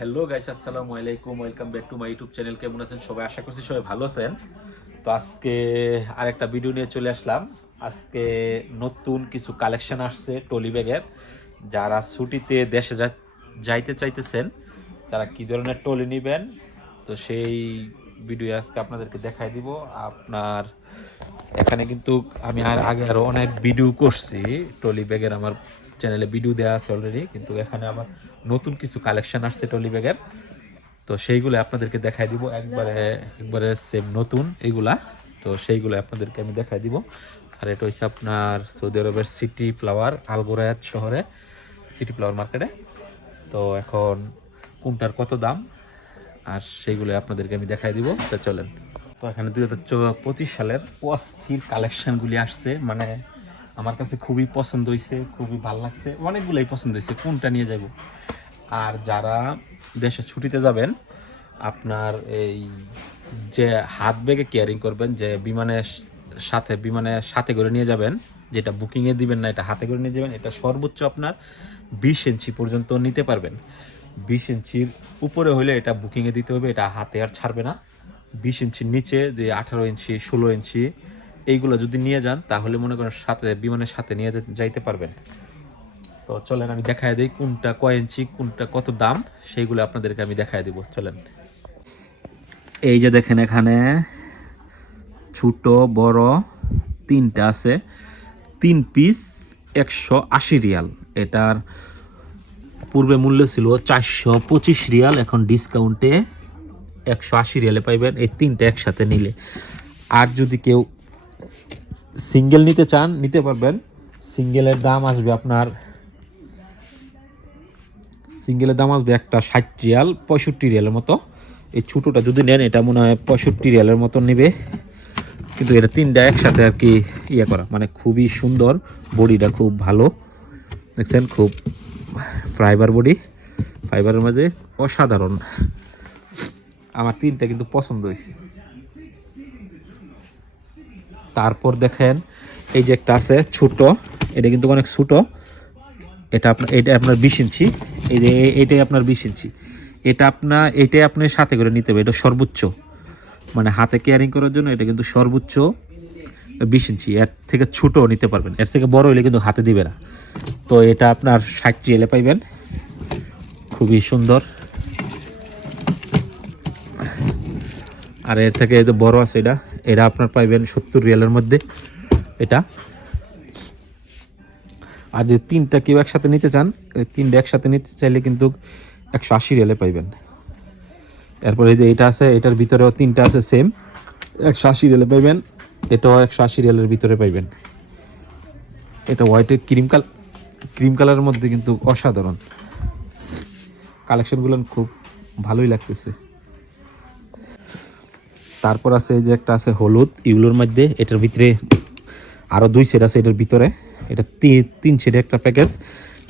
Hello guys আসসালামু আলাইকুম welcome back to my YouTube channel কেমন আছেন? সবাই আশা করছি সবাই ভালো আছেন। তো আজকে আরেকটা ভিডিও নিয়ে চলে আসলাম। আজকে নতুন কিছু কালেকশন আসছে টলি ব্যাগের। যারা ছুটিতে দেশে যাইতে চাইতেছেন, তারা কি ধরনের টলি নেবেন? তো সেই ভিডিও আজকে আপনাদেরকে দেখাই দিব। আপনার এখানে কিন্তু আমি আর আগে আরও অনেক ভিডিও করছি। টলি ব্যাগের আমার চ্যানেলে ভিডিও দেওয়া আছে অলরেডি কিন্তু এখানে আমার নতুন কিছু কালেকশন আসছে টলি ব্যাগের। তো সেইগুলো আপনাদেরকে দেখাই দিব। একবারে একবারে সেম নতুন এইগুলা তো সেইগুলো আপনাদেরকে আমি দেখাই দিব। আর এটা হচ্ছে আপনার সৌদি আরবের সিটি ফ্লাওয়ার আলগোরায়াত শহরে সিটি ফ্লাওয়ার মার্কেটে তো এখন কোনটার কত দাম? আর সেইগুলো আপনাদেরকে আমি দেখাই দিব। তো চলেন। তো এখানে দুই হাজার পঁচিশ সালের অস্থির কালেকশনগুলি আসছে। মানে আমার কাছে খুবই পছন্দ হয়েছে খুবই ভালো লাগছে। অনেকগুলোই পছন্দ হয়েছে কোনটা নিয়ে যাব? আর যারা দেশে ছুটিতে যাবেন, আপনার এই যে হাত ব্যাগে কেয়ারিং করবেন, যে বিমানের সাথে বিমানের সাথে করে নিয়ে যাবেন, যেটা বুকিংয়ে দিবেন না, এটা হাতে করে নিয়ে যাবেন, এটা সর্বোচ্চ আপনার বিশ ইঞ্চি পর্যন্ত নিতে পারবেন। বিশ ইঞ্চির উপরে হলে এটা বুকিংয়ে দিতে হবে, এটা হাতে আর ছাড়বে না। বিশ ইঞ্চির নিচে যে আঠারো ইঞ্চি, ষোলো ইঞ্চি, এইগুলো যদি নিয়ে যান, তাহলে মনে করেন সাথে, বিমানের সাথে নিয়ে যাইতে পারবেন। তো চলেন, আমি দেখায় দিই কোনটা কয় ইঞ্চি, কোনটা কত দাম, সেইগুলো আপনাদেরকে আমি দেখায় দিব। চলেন। এই যে দেখেন এখানে ছোট, বড় তিনটা আছে। তিন পিস একশো আশি রিয়াল। এটার পূর্বে মূল্য ছিল চারশো পঁচিশ রিয়াল, এখন ডিসকাউন্টে একশো আশি রিয়ালে পাইবেন। এই তিনটা একসাথে নিলে। আর যদি কেউ সিঙ্গেল নিতে চান, নিতে পারবেন। সিঙ্গেলের দাম আসবে আপনার সিঙ্গেলের দাম আসবে একটা ষাট রিয়াল, পঁয়ষট্টি রিয়ালের মতো। এই ছোটোটা যদি নেন, এটা মনে হয় পঁয়ষট্টি রিয়ালের মতো নেবে। কিন্তু এটা তিনটা একসাথে আর কি ইয়ে করা। মানে খুবই সুন্দর, বডিটা খুব ভালো। দেখছেন? খুব ফাইবার বডি, ফাইবারের মাঝে অসাধারণ। আমার তিনটা কিন্তু পছন্দ হয়েছে। তারপর দেখেন, এই যে একটা আছে ছোট, এটা কিন্তু অনেক ছোট। এটা আপনার এটা আপনার বিশ ইঞ্চি। এই যে এ- এইটাই আপনার বিশ ইঞ্চি। এটা আপনার এটাই আপনি সাথে করে নিতে হবে, এটা সর্বোচ্চ। মানে হাতে কেয়ারিং করার জন্য এটা কিন্তু সর্বোচ্চ। বিশ ইঞ্চি, এর থেকে ছোটও নিতে পারবেন। এর থেকে বড় হলে কিন্তু হাতে দিবে না। তো এটা আপনার ষাট রিয়েলে পাইবেন। খুবই সুন্দর। আর এর থেকে এই বড় আছে এটা এটা আপনার পাইবেন সত্তর রিয়ালের মধ্যে এটা। আর যদি তিনটা কেউ একসাথে নিতে চান তিনটা একসাথে নিতে চাইলে কিন্তু একশো আশি রিয়ালে পাইবেন। এরপরে যে এটা আছে, এটার ভিতরেও তিনটা আছে সেম একশো আশি রিয়ালে পাইবেন। এটাও একশো আশি রিয়ালের ভিতরে পাইবেন। এটা হোয়াইটের ক্রিম কাল ক্রিম কালারের মধ্যে কিন্তু অসাধারণ। কালেকশনগুলো খুব ভালোই লাগতেছে। তারপর আছে যে একটা আছে হলুদ ইগুলোর মধ্যে এটার ভিতরে আরও দুই সেট আছে এটার ভিতরে। এটা তিন সেটে একটা প্যাকেজ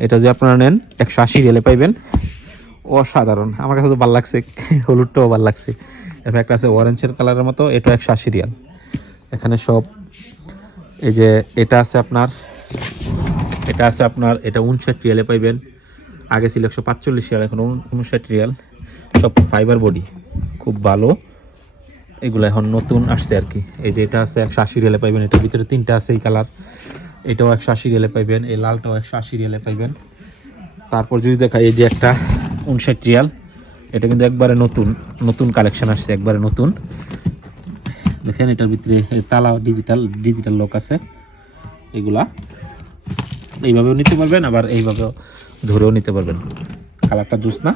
এটা যে আপনারা নেন, একশো আশি রিয়ালে পাইবেন। অসাধারণ। আমার কাছে তো ভালো লাগছে, হলুদটাও ভালো লাগছে। এরপর একটা আছে অরেঞ্জের কালারের মতো এটা একশো আশি রিয়াল। এখানে সব, এই যে এটা আছে আপনার, এটা আছে আপনার, এটা উনষাট রিয়ালে পাইবেন। আগে ছিল একশো পাঁচচল্লিশ রিয়াল, এখন উন- উনষাট রিয়াল। সব ফাইবার বডি খুব ভালো। এগুলো এখন নতুন আসছে আর কি। এই যে এটা আছে একশো আশি রিয়ালে পাইবেন, এটার ভিতরে তিনটা আছে এই কালার এটাও একশো আশি রিয়ালে পাইবেন, এই লালটাও একশো আশি রিয়ালে পাইবেন। তারপর যদি দেখা, এই যে একটা উনষাট রিয়াল, এটা কিন্তু একবারে নতুন নতুন কালেকশন আসছে, একবারে নতুন। দেখেন, এটার ভিতরে তালা ডিজিটাল ডিজিটাল লক আছে। এগুলা এইভাবেও নিতে পারবেন, আবার এইভাবেও ধরেও নিতে পারবেন। কালারটা জুস না?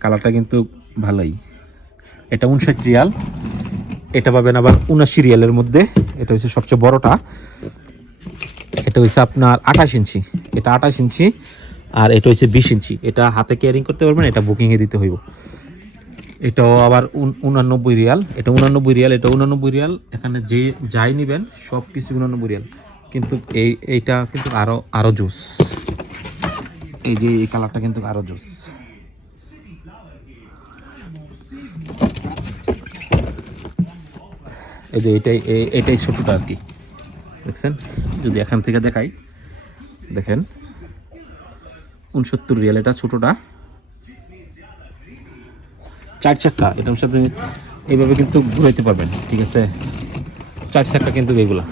কালারটা কিন্তু ভালোই। এটা উনষাট রিয়াল। এটা পাবেন আবার উনাশি রিয়ালের মধ্যে। এটা হচ্ছে সবচেয়ে বড়টা। এটা হচ্ছে আপনার আঠাশ ইঞ্চি। এটা আঠাশ ইঞ্চি আর এটা হচ্ছে বিশ ইঞ্চি। এটা হাতে কেয়ারিং করতে পারবেন, এটা বুকিংয়ে দিতে হইব। এটাও আবার উন- উনানব্বই রিয়াল। এটা উনানব্বই রিয়াল, এটা উনানব্বই রিয়াল। এখানে যে যাই নেবেন সব কিছু উনানব্বই রিয়াল। কিন্তু এই এইটা কিন্তু আরও আরও জুস। এই যে এই কালারটা কিন্তু আরও জুস। এই যে এটাই এটাই ছোটোটা আর কি। দেখছেন? যদি এখান থেকে দেখাই, দেখেন। উনসত্তর রিয়াল, এটা ছোটোটা। চার চাক্কা, এটার সাথে এইভাবে কিন্তু ঘুরাইতে পারবেন, ঠিক আছে? চার চাক্কা কিন্তু এইগুলা।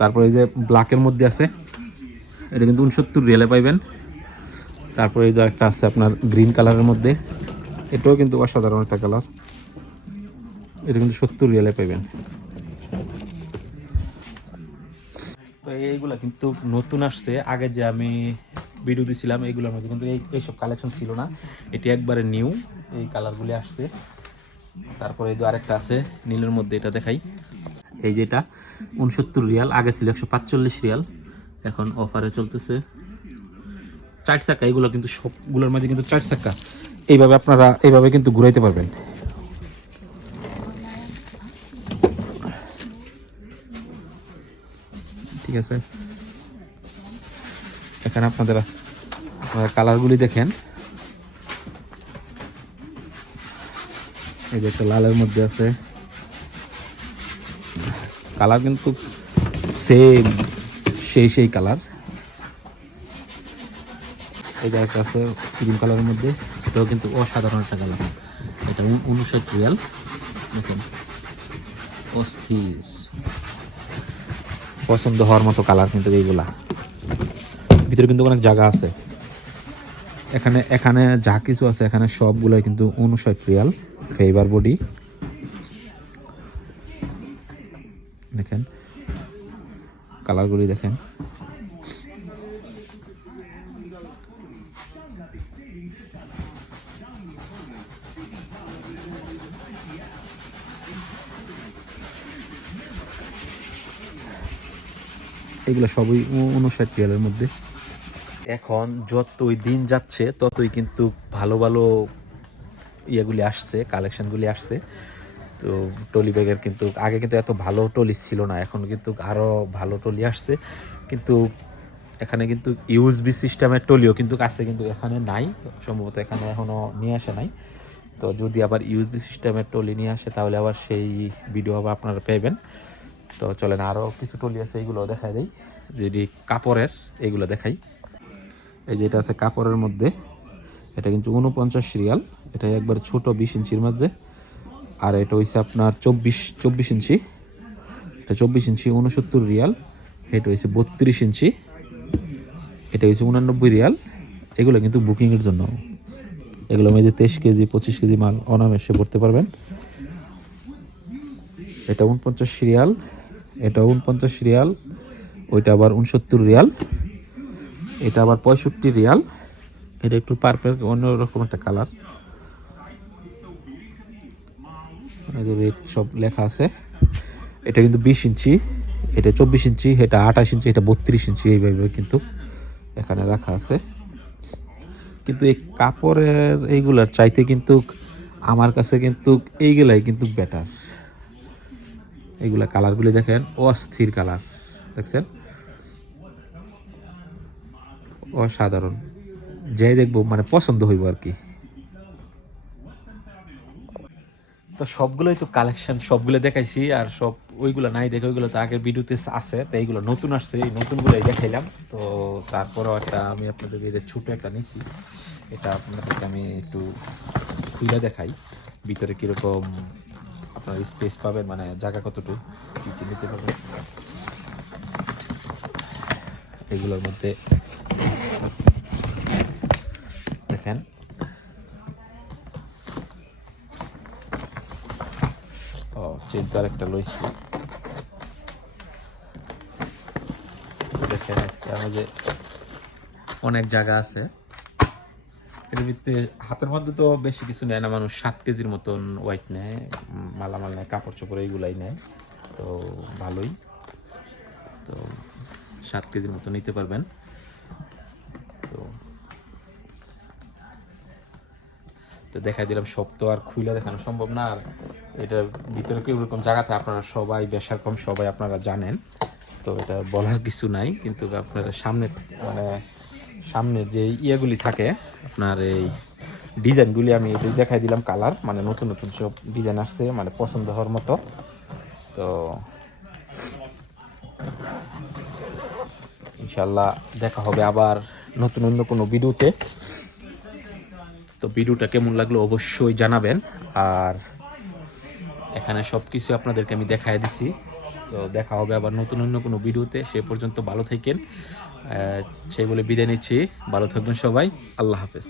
তারপরে এই যে ব্ল্যাকের মধ্যে আছে, এটা কিন্তু উনসত্তর রিয়েলে পাইবেন। তারপরে এই যে একটা আছে আপনার গ্রিন কালারের মধ্যে, এটাও কিন্তু অসাধারণ একটা কালার। এটা কিন্তু সত্তর রিয়েলে পাইবেন। তো এইগুলা কিন্তু নতুন আসছে, আগে যে আমি ভিডিও দিছিলাম এইগুলোর মধ্যে। কিন্তু এই এইসব কালেকশন ছিল না। এটি একবারে নিউ এই কালারগুলি আসছে। তারপরে এই যে আরেকটা আছে, নীলের মধ্যে এটা দেখাই। এই যেটা উনসত্তর রিয়াল, আগে ছিল একশো পাঁচচল্লিশ রিয়াল, এখন অফারে চলতেছে। চার চাকা, এগুলো কিন্তু সবগুলোর মাঝে কিন্তু চার চাকা। এইভাবে আপনারা এইভাবে কিন্তু ঘুরাইতে পারবেন। ঠিক আছে? এখানে আপনাদের আপনারা কালারগুলি দেখেন। এই যে একটা লালের মধ্যে আছে। কালার কিন্তু সেম সেই সেই কালার এই যে একটা আছে ক্রিম কালারের মধ্যে, এটাও কিন্তু অসাধারণ একটা কালার এটা উনষাট রিয়াল দেখুন, অস্থির। পছন্দ হওয়ার মতো কালার কিন্তু এইগুলা। ভিতরে কিন্তু অনেক জায়গা আছে। এখানে এখানে যা কিছু আছে, এখানে সবগুলোই কিন্তু উনষাট রিয়াল ফেভার বডি দেখেন কালারগুলি দেখেন। এগুলো সবই উনষাট রিয়ালের মধ্যে। এখন যতই দিন যাচ্ছে, ততই কিন্তু ভালো ভালো ইয়েগুলি আসছে কালেকশনগুলি আসছে। তো টলি ব্যাগের কিন্তু, আগে কিন্তু এত ভালো টলি ছিল না, এখন কিন্তু আরও ভালো টলি আসছে। কিন্তু এখানে কিন্তু ইউএসবি সিস্টেমের টলিও কিন্তু আছে কিন্তু এখানে নাই, সম্ভবত এখানে এখনও নিয়ে আসে নাই। তো যদি আবার ইউএসবি সিস্টেমের টলি নিয়ে আসে, তাহলে আবার সেই ভিডিও আবার আপনারা পেবেন তো চলেন আরও কিছু টলি আছে, এইগুলো দেখাই দেই। যেটি কাপড়ের, এইগুলো দেখাই। এই যেটা আছে কাপড়ের মধ্যে, এটা কিন্তু উনপঞ্চাশ রিয়াল এটা একবার ছোট বিশ ইঞ্চির মধ্যে আর এটা হচ্ছে আপনার চব্বিশ চব্বিশ ইঞ্চি, এটা চব্বিশ ইঞ্চি উনসত্তর রিয়াল, এটা হচ্ছে বত্রিশ ইঞ্চি, এটা হচ্ছে উনানব্বই রিয়াল, এগুলো কিন্তু বুকিংয়ের জন্য। এগুলো মেঝে তেইশ কেজি, পঁচিশ কেজি মাল অনামেশে পড়তে পারবেন। এটা উনপঞ্চাশ রিয়াল, এটা উনপঞ্চাশ রিয়াল, ওইটা আবার উনসত্তর রিয়াল। এটা আবার পঁয়ষট্টি রিয়াল। এটা একটু পার্পেল অন্যরকম একটা কালার রেট সব লেখা আছে। এটা কিন্তু বিশ ইঞ্চি। এটা চব্বিশ ইঞ্চি, এটা আঠাশ ইঞ্চি, এটা বত্রিশ ইঞ্চি, এইভাবে কিন্তু এখানে রাখা আছে। কিন্তু এই কাপড়ের এইগুলার চাইতে কিন্তু আমার কাছে কিন্তু এইগুলাই কিন্তু বেটার এইগুলা কালারগুলি দেখেন, অস্থির কালার দেখছেন? অসাধারণ। যাই দেখব মানে পছন্দ হইব আর কি। তো সবগুলোই তো কালেকশন সবগুলো দেখাইছি আর সব ওইগুলো নাই দেখে, ওইগুলো তো আগের ভিডিওতে আছে, তো এইগুলো নতুন আসছে, এই নতুনগুলোই দেখাইলাম। তো তারপরেও একটা আমি আপনাদেরকে এটা ছোটো একটা নিছি, এটা আপনাদেরকে আমি একটু খুলে দেখাই, ভিতরে কীরকম আপনার স্পেস পাবেন মানে জায়গা কতটুকু, কী কী নিতে পারবেন। এগুলোর মধ্যে দেখেন। ও চিন্তা আরেকটা লইছি। দেখেন এটার মধ্যে অনেক জায়গা আছে। এর হাতের মধ্যে তো বেশি কিছু নেয় না, মানুষ সাত কেজির মতন ওয়াইট নেয়, মালামাল নেয় কাপড় চোপড় এইগুলাই নেয়। তো ভালোই। তো সাত কেজির মতো নিতে পারবেন। তো। তো দেখাই দিলাম, সব তো আর খুলে দেখানো সম্ভব না। আর এটার ভিতরে কি ওরকম জায়গাতে আপনারা সবাই বেশার কম সবাই আপনারা জানেন। তো এটা বলার কিছু নাই, কিন্তু আপনারা সামনে মানে সামনের যে ইয়েগুলি থাকে, আপনার এই ডিজাইনগুলি আমি এটাই দেখাই দিলাম কালার। মানে নতুন নতুন সব ডিজাইন আসছে মানে পছন্দ হওয়ার মতো। তো ইনশাল্লাহ দেখা হবে আবার। নতুন অন্য কোনো ভিডিওতে তো ভিডিওটা কেমন লাগল অবশ্যই জানাবেন। আর এখানে সব কিছু আপনাদেরকে আমি দেখাই দিছি। তো দেখা হবে আবার নতুন অন্য কোনো ভিডিওতে সে পর্যন্ত ভালো থাকেন। সেই বলে বিদায় নিচ্ছি। ভালো থাকবেন সবাই। আল্লাহ হাফেজ।